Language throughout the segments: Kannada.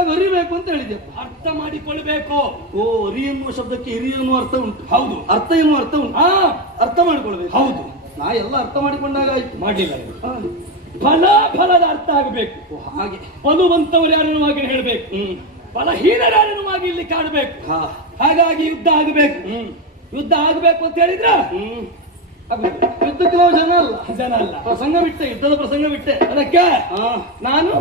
ಹೇಳಿದಾಗ ಅರಿಬೇಕು ಅಂತ ಹೇಳಿದ್ಯಪ್ಪ. ಅರ್ಥ ಮಾಡಿಕೊಳ್ಬೇಕು. ಓ, ಅರಿ ಎನ್ನುವ ಶಬ್ದಕ್ಕೆ ಹಿರಿ ಎನ್ನುವ ಅರ್ಥ ಉಂಟು. ಹೌದು. ಅರ್ಥ ಎನ್ನುವ ಅರ್ಥ ಉಂಟು. ಅರ್ಥ ಮಾಡಿಕೊಳ್ಬೇಕು. ಹೌದು. ನಾ ಎಲ್ಲ ಅರ್ಥ ಮಾಡಿಕೊಂಡಾಗ ಆಯ್ತು. ಮಾಡಲಿಲ್ಲ. ಫಲದ ಅರ್ಥ ಆಗಬೇಕು. ಹಾಗೆ ಬಲವಂತವರು ಯಾರನ್ನುವಾಗಿ ಹೇಳಬೇಕು, ಬಲಹೀನರಾರನ್ನುವಾಗಿ ಇಲ್ಲಿ ಕಾಣಬೇಕು. ಹಾಗಾಗಿ ಯುದ್ಧ ಆಗಬೇಕು. ಯುದ್ಧ ಆಗಬೇಕು ಅಂತ ಹೇಳಿದ್ರ ಯುದ್ಧಕ್ಕೆ ನಾವು ಜನ ಅಲ್ಲ. ಪ್ರಸಂಗ ಬಿಟ್ಟೆ, ಯುದ್ಧದ ಪ್ರಸಂಗ ಬಿಟ್ಟೆ. ಅದಕ್ಕೆ ನಾನು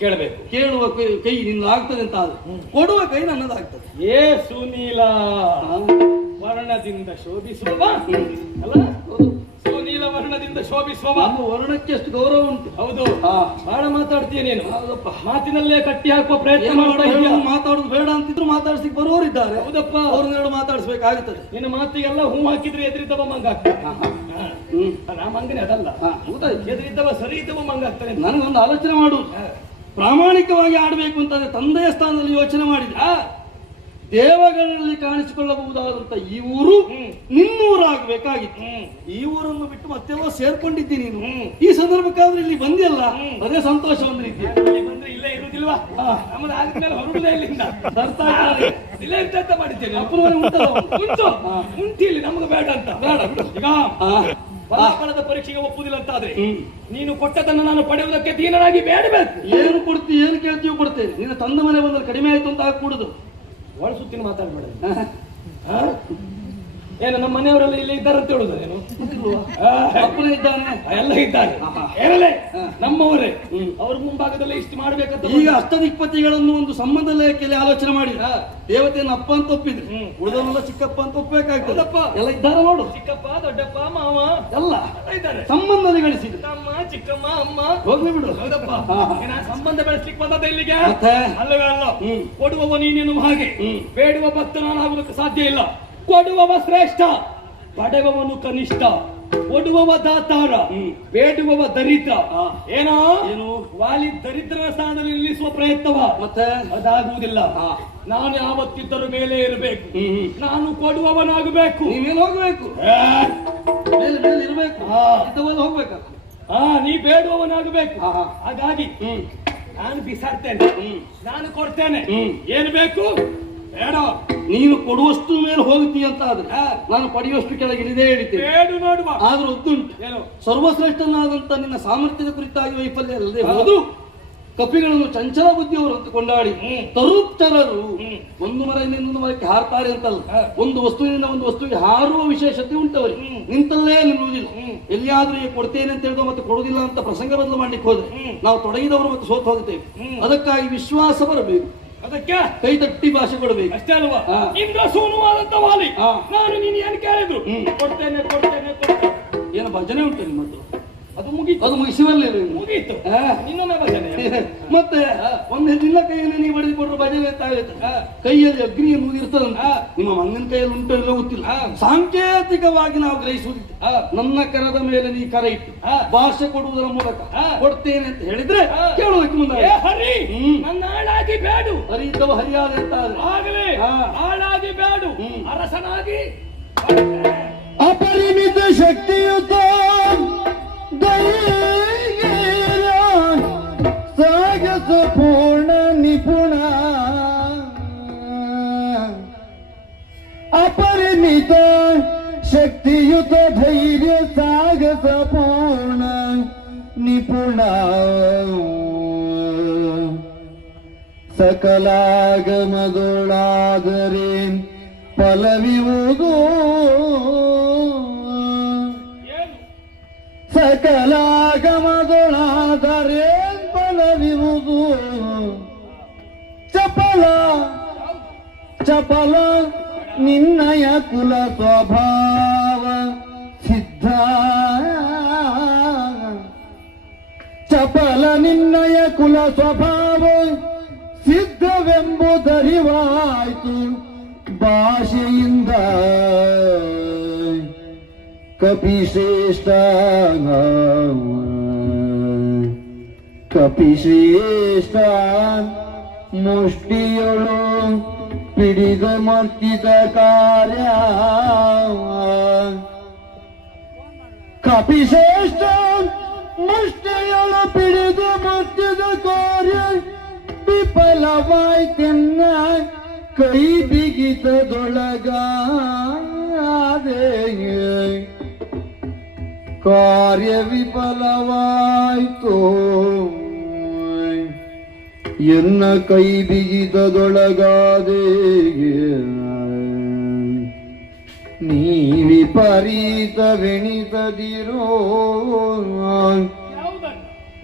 ಕೇಳಬೇಕು. ಕೇಳುವ ಕೈ ನಿನ್ನ ಆಗ್ತದೆ ಅಂತ ಆದ್ರೆ ಕೊಡುವ ಕೈ ನನ್ನದಾಗ್ತದೆ. ಏ ಸುನೀಲ ವರ್ಣದಿಂದ ಶೋಭಿಸುವ ಅಲ್ಲ, ಸುನೀಲ ವರ್ಣದಿಂದ ಶೋಭಿಸುವ ವರ್ಣಕ್ಕೆ ಎಷ್ಟು ಗೌರವ ಉಂಟು. ಹೌದು. ಬಹಳ ಮಾತಾಡ್ತೀಯ ನೀನು. ಹೌದಪ್ಪ. ಮಾತಿನಲ್ಲೇ ಕಟ್ಟಿ ಹಾಕುವ ಪ್ರಯತ್ನ ಮಾತಾಡುದು ಬೇಡ ಅಂತಿದ್ರು ಮಾತಾಡ್ಸಿಕ್ ಬರುವವರಿದ್ದಾರೆ. ಹೌದಪ್ಪ. ಅವ್ರನ್ನೆರಡು ಮಾತಾಡಿಸ್ಬೇಕಾಗುತ್ತದೆ. ನಿನ್ನ ಮಾತಿಗೆಲ್ಲ ಹೂ ಹಾಕಿದ್ರೆ ಎದುರಿದ್ದವ ಮಂಗ ಆಗ್ತದೆ. ನಾ ಮಂಗನೆ ಅದಲ್ಲ. ಎದುರಿದ್ದವ ಸರಿ ಇದ್ದವ ಮಂಗ ಆಗ್ತಾನೆ. ನನಗೊಂದು ಆಲೋಚನೆ ಮಾಡು. ಪ್ರಾಮಾಣಿಕವಾಗಿ ಆಡಬೇಕು ಅಂತಂದ್ರೆ ತಂದೆಯ ಸ್ಥಾನದಲ್ಲಿ ಯೋಚನೆ ಮಾಡಿದ ದೇವಗಳಲ್ಲಿ ಕಾಣಿಸಿಕೊಳ್ಳಬಹುದಾದಂತ ಈ ಊರು ನಿನ್ನೂರಾಗಬೇಕಾಗಿತ್ತು. ಈ ಊರನ್ನು ಬಿಟ್ಟು ಮತ್ತೆಲ್ಲ ಸೇರ್ಕೊಂಡಿದ್ದೀನಿ ನೀನು. ಈ ಸಂದರ್ಭಕ್ಕಾದ್ರೆ ಇಲ್ಲಿ ಬಂದಿಲ್ಲ, ಅದೇ ಸಂತೋಷ ಬಂದ್ರೆ ಇಲ್ಲೇ ಇರುವುದಿಲ್ವಾ? ನಮ್ಮದು ಆದ್ಮೇಲೆ ಹೊರಡುದೇ ಇಲ್ಲಿಂದ ಇಲ್ಲೇ ಇರ್ತ ಮಾಡಿದ್ದೇನೆ. ಉಂಟು ಇಲ್ಲಿ ನಮ್ಗೆ ಬೇಡ ಅಂತ. ಈಗ ಫಲಾಫಲದ ಪರೀಕ್ಷೆಗೆ ಒಪ್ಪುದಿಲ್ಲ ಅಂತ ಆದ್ರೆ ನೀನು ಕೊಟ್ಟದನ್ನು ನಾನು ಪಡೆಯುವುದಕ್ಕೆ ದೀನನಾಗಿ ಬೇಡಬೇಕು. ಏನು ಕೊಡ್ತೀವಿ, ಏನು ಕೇಳ್ತೀವಿ ಕೊಡ್ತೇನೆ. ನಿನ್ನ ತಂದ ಮನೆ ಬಂದ್ರೆ ಕಡಿಮೆ ಆಯ್ತು ಅಂತ ಹಾಕೂಡುದು. ಒಳ ಸುತ್ತಿನ ಮಾತಾಡ್ಬೇಡ. ಏನು ನಮ್ಮ ಮನೆಯವರೆಲ್ಲ ಇಲ್ಲಿ ಇದ್ದಾರೆ ಅಂತ ಹೇಳುದು ನೀನು? ಅಪ್ಪನ ಇದ್ದಾನೆ, ಎಲ್ಲ ಇದ್ದಾರೆ. ಏನಲ್ಲೇ ನಮ್ಮವರೇ. ಅವ್ರ ಮುಂಭಾಗದಲ್ಲಿ ಇಷ್ಟು ಮಾಡ್ಬೇಕಂತ ಈಗ ಅಷ್ಟದಿಕ್ಪತಿಗಳನ್ನು ಒಂದು ಸಂಬಂಧ ಲೇಖೆಯಲ್ಲಿ ಆಲೋಚನೆ ಮಾಡಿ ದೇವತೆಯನ್ನು ಅಪ್ಪ ಅಂತ ಒಪ್ಪಿದ್ರು, ಉಳಿದವನ್ನೆಲ್ಲ ಚಿಕ್ಕಪ್ಪ ಅಂತ ಒಪ್ಪಬೇಕಾಗ್ತದಪ್ಪ. ಎಲ್ಲ ಇದ್ದಾರೆ ನೋಡು, ಚಿಕ್ಕಪ್ಪ ದೊಡ್ಡಪ್ಪ ಮಾವ ಎಲ್ಲ ಇದ್ದಾರೆ. ಸಂಬಂಧ ಗಳಿಸಿದ್ರು, ತಮ್ಮ ಚಿಕ್ಕಮ್ಮ ಅಮ್ಮ. ಹೋಗ್ಲಿ ಬಿಡು. ಹೌದಪ್ಪ. ಸಂಬಂಧ ಬೆಳೆಸ್ಲಿಕ್ಕೆ ಬಂದದ ಇಲ್ಲಿಗೆ ಅಲ್ಲವೇ ಅಲ್ಲ. ಕೊಡುವವ ನೀನೇನು ಹಾಗೆ, ಬೇಡುವ ಭಕ್ತ ನಾನಾಗುವುದಕ್ಕೆ ಸಾಧ್ಯ ಇಲ್ಲ. ಕೊಡುವವ ಶ್ರೇಷ್ಠ, ಪಡೆಯುವವನು ಕನಿಷ್ಠ. ಕೊಡುವವ ದಾತಾರ, ಬೇಡುವವ ದರಿದ್ರ. ಏನೋ ವಾಲಿ ದರಿದ್ರನ ಸ್ಥಾನದಲ್ಲಿ ನಿಲ್ಲಿಸುವ ಪ್ರಯತ್ನವ ಮತ್ತೆ ಅದಾಗುವುದಿಲ್ಲ. ನಾನು ಯಾವತ್ತಿದ್ದರೂ ಮೇಲೆ ಇರಬೇಕು. ನಾನು ಕೊಡುವವನಾಗಬೇಕು. ನೀವೇನು ಹೋಗ್ಬೇಕು, ಮೇಲೆ ಇರಬೇಕು, ಹೋಗ್ಬೇಕು. ನೀ ಬೇಡುವವನಾಗಬೇಕು. ಹಾಗಾಗಿ ನಾನು ಬಿಸಾಡ್ತೇನೆ, ನಾನು ಕೊಡ್ತೇನೆ. ಏನು ಬೇಕು ಬೇಡ. ನೀನು ಕೊಡುವಷ್ಟು ಮೇಲೆ ಹೋಗ್ತೀಯ ಅಂತ ಆದ್ರೆ ನಾನು ಪಡೆಯುವಷ್ಟು ಕೆಳಗೆ ಇಳಿದೇ ಹಿಡಿತೇನೆ. ಆದ್ರೂ ಒದ್ದುಂಟು, ಸರ್ವಶ್ರೇಷ್ಠನಾದಂತ ನಿನ್ನ ಸಾಮರ್ಥ್ಯದ ಕುರಿತಾಗಿ ವೈಫಲ್ಯ ಅಲ್ಲದೆ ಹೋದು ಕಪಿಗಳನ್ನು ಚಂಚಲ ಬುದ್ಧಿಯವರು ಅಂತ ಕೊಂಡಾಡಿ ತರುಪ್ತರರು ಒಂದು ಮರದಿಂದ ಇನ್ನೊಂದು ಮರಕ್ಕೆ ಹಾರ್ತಾರೆ ಅಂತಲ್ಲ, ಒಂದು ವಸ್ತುವಿನಿಂದ ಒಂದು ವಸ್ತುವಿಗೆ ಹಾರುವ ವಿಶೇಷತೆ ಉಂಟವರಿಗೆ. ನಿಂತಲ್ಲೇ ನಿಲ್ಲುವುದಿಲ್ಲ. ಎಲ್ಲಿಯಾದ್ರೂ ಕೊಡ್ತೇನೆ ಅಂತ ಹೇಳಿದ ಮತ್ತೆ ಕೊಡುವುದಿಲ್ಲ ಅಂತ ಪ್ರಸಂಗ ಬದಲು ಮಾಡ್ಲಿಕ್ಕೆ ಹೋದ್ರೆ ನಾವು ತೊಡಗಿದವರು ಮತ್ತೆ ಸೋತು ಹೋಗುತ್ತೇವೆ. ಅದಕ್ಕಾಗಿ ವಿಶ್ವಾಸ ಬರಬೇಕು, ಅದಕ್ಕೆ ಕೈ ತಟ್ಟಿ ಭಾಷೆ ಕೊಡಬೇಕು. ಅಷ್ಟೇ ಅಲ್ವಾ? ಇಂದ್ರ ಸೋನುವಾದಂತ ವಾಲಿ ನಾನು ನೀನು ಏನು ಕೇಳಿದ್ರು ಕೊಡ್ತೇನೆ ಕೊಡ್ತೇನೆ ಕೊಡ್ತೇನೆ. ಏನು ಭಜನೆ ಉಂಟು ನಿಮ್ಮದು? ಅದು ಮುಗೀತು. ಅದು ಮುಗಿಸಿವಲ್ಲೇ ಮುಗೀತು. ಇನ್ನೊಮ್ಮೆ ಭಜನೆ ಮತ್ತೆ ಒಂದೇ ನಿನ್ನ ಕೈಯನ್ನು ನೀವು ಬಡಿದುಕೊಂಡ್ರೆ ಭಜನೆ ಅಂತ ಆಗುತ್ತೆ. ಕೈಯಲ್ಲಿ ಅಗ್ನಿಯನ್ನು ಇರ್ತದಂತ ನಿಮ್ಮ ಮಣ್ಣಿನ ಕೈಯಲ್ಲಿ ಉಂಟು ಇಲ್ಲ ಗೊತ್ತಿಲ್ಲ. ಸಾಂಕೇತಿಕವಾಗಿ ನಾವು ಗ್ರಹಿಸುವುದಿಲ್ಲ. ನನ್ನ ಕರದ ಮೇಲೆ ನೀ ಕರ ಇಟ್ಟು ಭಾಷೆ ಕೊಡುವುದರ ಮೂಲಕ ಕೊಡ್ತೇನೆ ಅಂತ ಹೇಳಿದ್ರೆ ಕೇಳುವುದಕ್ಕೆ ಮುಂದೆ ಹರಿ ನನ್ನ ಹಾಳಾಗಿ ಬೇಡು. ಹರಿ ಇದ್ದವ ಹರಿಯಾದ ಅಂತ ಆಗಲೇ ಹಾಳಾಗಿ ಬೇಡು. ಅರಸನಾಗಿ ಅಪರಿಮಿತ ಶಕ್ತಿಯುತ ಸಾಗಸ ಪೂರ್ಣ ನಿಪುಣ ಅಪರಿಮಿತ ಶಕ್ತಿಯುತ ಧೈರ್ಯ ಸಾಗಸ ಪೂರ್ಣ ನಿಪುಣ ಸಕಲಾಗಮದೊಳಾದರೆ ಫಲವಿವುದು ಸಕಲಾಗಮದೊಳಾದರೆ ಫಲವಿವುದು ಚಪಲ ಚಪಲ ನಿನ್ನಯ ಕುಲ ಸ್ವಭಾವ ಸಿದ್ಧ ಚಪಲ ನಿನ್ನಯ ಕುಲ ಸ್ವಭಾವ ಸಿದ್ಧವೆಂಬುದರಿವಾಯ್ತು ಭಾಷೆಯಿಂದ ಕಪಿಶ್ರೇಷ್ಠ ಕಪಿಶ್ರೇಷ್ಠ ಮುಷ್ಟಿಯೊಳು ಪಿಡಿದ ಮರ್ತಿದ ಕಾರ್ಯ ಕಪಿಶ್ರೇಷ್ಠ ಮುಷ್ಟಿಯೊಳು ಪಿಡಿದ ಮರ್ತಿದ ಕಾರ್ಯ ವಿಪ ವಿಫಲವಾಯ್ತೆನ್ನ ಕೈ ಬಿಗಿತದೊಳಗಾದೆ ಕಾರ್ಯ ವಿಫಲವಾಯ್ತು ಎನ್ನ ಕೈ ಬಿಗಿತದೊಳಗಾದೆ ನೀ ವಿಪರೀತವೆಣಿಸದಿರೋ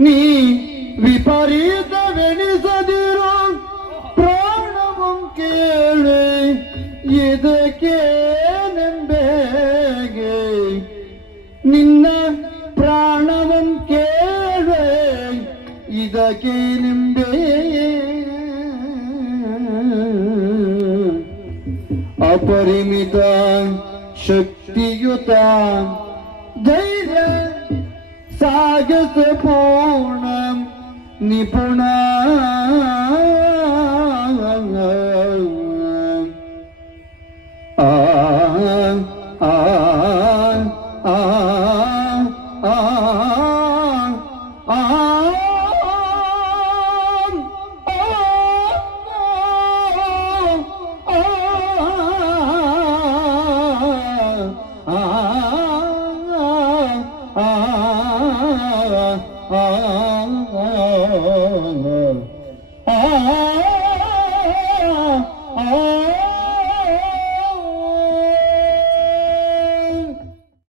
ನೀ ವಿಪರೀತವೆಣಿಸದಿರೋ ಪ್ರಾಣವಂ ಕೇಳೆ ಇದಕ್ಕೆ ನೆಂಬೆಗೆ ನಿನ್ನ ಪ್ರಾಣವಂ ಕೇಳೆ ಇದಕ್ಕೆ ನಿಂಬೆ ಅಪರಿಮಿತ ಶಕ್ತಿಯುತ ಧೈರ್ಯ ಸಾಗಸ ಪೂರ್ಣ ನಿಪುಣ